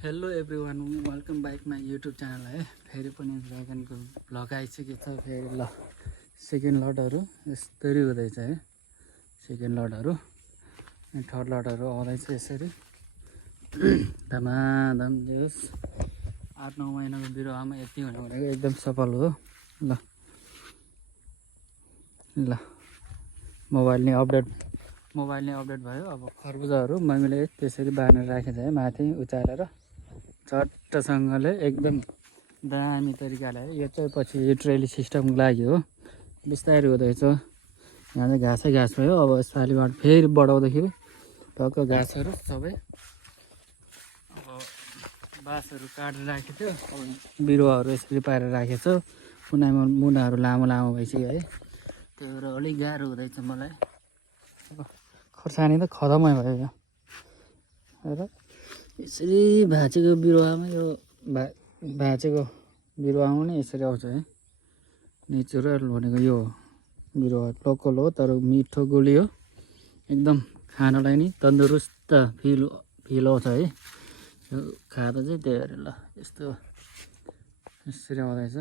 Hello everyone, welcome back my YouTube channel है। फेरि पनि ड्रागनको भ्लग आइसकेको छ। फेरि ल सेकेन्ड लटहरू यस्तरी हुँदैछ है। सेकेन्ड लटहरू अनि थर्ड लटहरू आउँदैछ यसरी धमाधम। जस 8-9 महिनाको बिरुवामा यति हुनु भनेको एकदम सफल हो। ल ल मोबाइल नै अपडेट भयो। अब खरबुजाहरू मैले त्यसरी बाँधेर राखेको है, माथि उचालेर चट्टसँगले एकदम दामी तरिकाले है। यो चाहिँ पछि ट्रेली सिस्टमको लागि हो। बिस्तारै हुँदैछ। यहाँ चाहिँ घाँसै घाँस भयो। अब यसपालिबाट फेरि बढाउँदाखेरि टक्क घाँसहरू सबै अब बाँसहरू काटेर राखेको थियो। अब बिरुवाहरू यसरी पारेर राखेको छु। मुनाहरू लामो लामो भइसक्यो है। त्यही भएर अलिक गाह्रो हुँदैछ मलाई। अब खोर्सानी त खतमै भयो र यसरी भाँचेको बिरुवामा यो भाँचेको बिरुवामा नि यसरी आउँछ है। नेचुरल भनेको यो बिरुवा लोकल हो, तर मिठो गोली हो। एकदम खानलाई नि तन्दुरुस्त फिल आउँछ है यो खाँदा चाहिँ। त्यही भएर ल यस्तो यसरी आउँदैछ।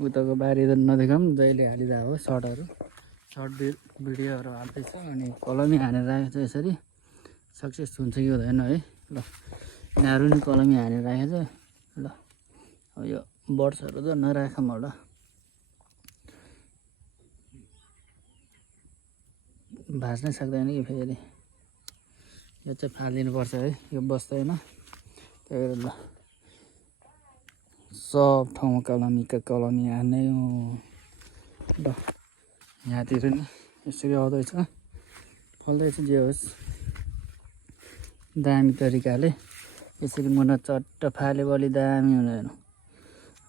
उताको बारी त नदेखाऊँ, जहिले हालिँदा हो। सर्ट भिडियोहरू हाल्दैछ अनि कलमी हानेर राखेको छ। यसरी सक्सेस हुन्छ कि हुँदैन है। ल यिनीहरू नि कलमी हानेर राखेको छ। ल अब यो बर्ड्सहरू त नराखौँ होला। भाँच्नै सक्दैन कि फेरि यो चाहिँ फालिदिनुपर्छ है। यो बस्दैन। त्यही भएर ल सब ठाउँमा कलमी हान्ने हो। ल यहाँतिर नि यसरी आउँदैछ, फल्दैछ। जे होस् दामी तरिकाले यसरी मुना चट्ट फाल्यो भने दामी हुँदैन।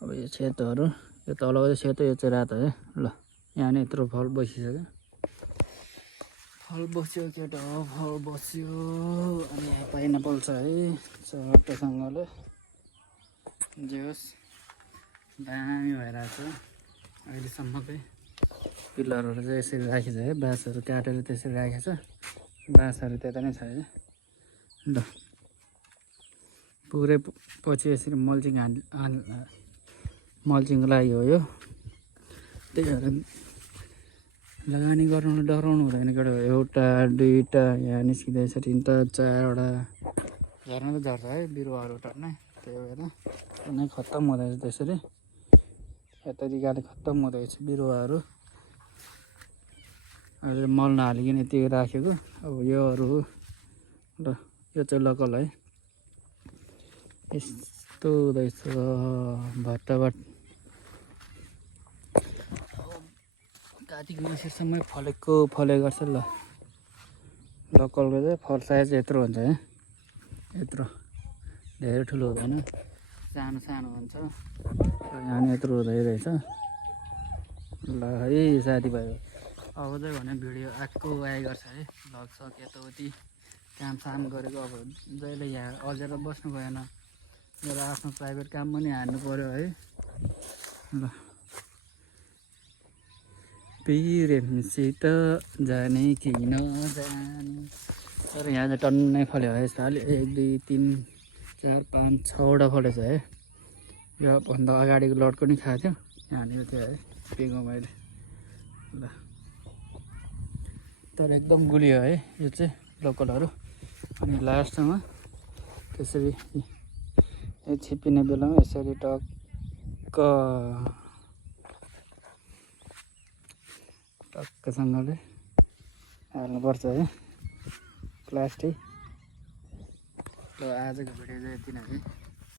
अब यो सेतोहरू, यो तलको चाहिँ सेतो, यो चाहिँ रातो है। ल यहाँ नि यत्रो फल बसिसक्यो। फल बस्यो केटा हो, फल बस्यो। अनि यहाँ पाइनापल छ है चट्टसँगले। जे होस् दामी भइरहेको छ अहिलेसम्म चाहिँ। पिलरहरू चाहिँ यसरी राखेको छ है। बाँसहरू काटेर त्यसरी राखेको छ। बाँसहरू त्यता नै छ है। ल पुरै पछि यसरी मल्चिङको लागि हो यो। त्यही भएर लगानी गर्नु डराउनु हुँदैन केटा। एउटा दुईवटा यहाँ निस्किँदैछ, 3टा 4वटा झर्न त झर्छ है बिरुवाहरू टन्नै। त्यही भएर नै खत्तम हुँदैछ। त्यसरी यो तरिकाले खत्तम हुँदैछ बिरुवाहरू। अहिले मल नहालिकन यति राखेको। अब योहरू ल यो चाहिँ लोकल है। यस्तो हुँदैछ भट्टाभट। कार्तिक मसेरसम्म फलेको गर्छ। ल लोकलको चाहिँ फल साइज यत्रो हुन्छ है। यत्रो धेरै ठुलो हुँदैन, सानो सानो हुन्छ। यहाँ नि यत्रो हुँदै रहेछ। ल है साथीभाइ, अब चाहिँ भने भिडियो आइ गर्छ है। भ्लग सक्यो यताउति कामसाम गरेको। अब जहिले यहाँ अल्झेर बस्नु भएन। मेरो आफ्नो प्राइभेट काम पनि हान्नु पऱ्यो है। ल प्रेमसित जाने कि नजाने। तर यहाँ चाहिँ टन्नै फल्यो है यसपालि। 1 2 3 4 5 6वटा फलेछ है। यो भन्दा अगाडिको लटको नि खाएको थियो, हानेको थियो है पिङो मैले। ल तर एकदम गुलियो है यो चाहिँ लोकलहरू। अनि लास्टमा त्यसरी छिप्पिने बेलामा यसरी टक्कसँगले हाल्नुपर्छ है प्लास्टिक। ल आजको भिडियो चाहिँ यति नै है।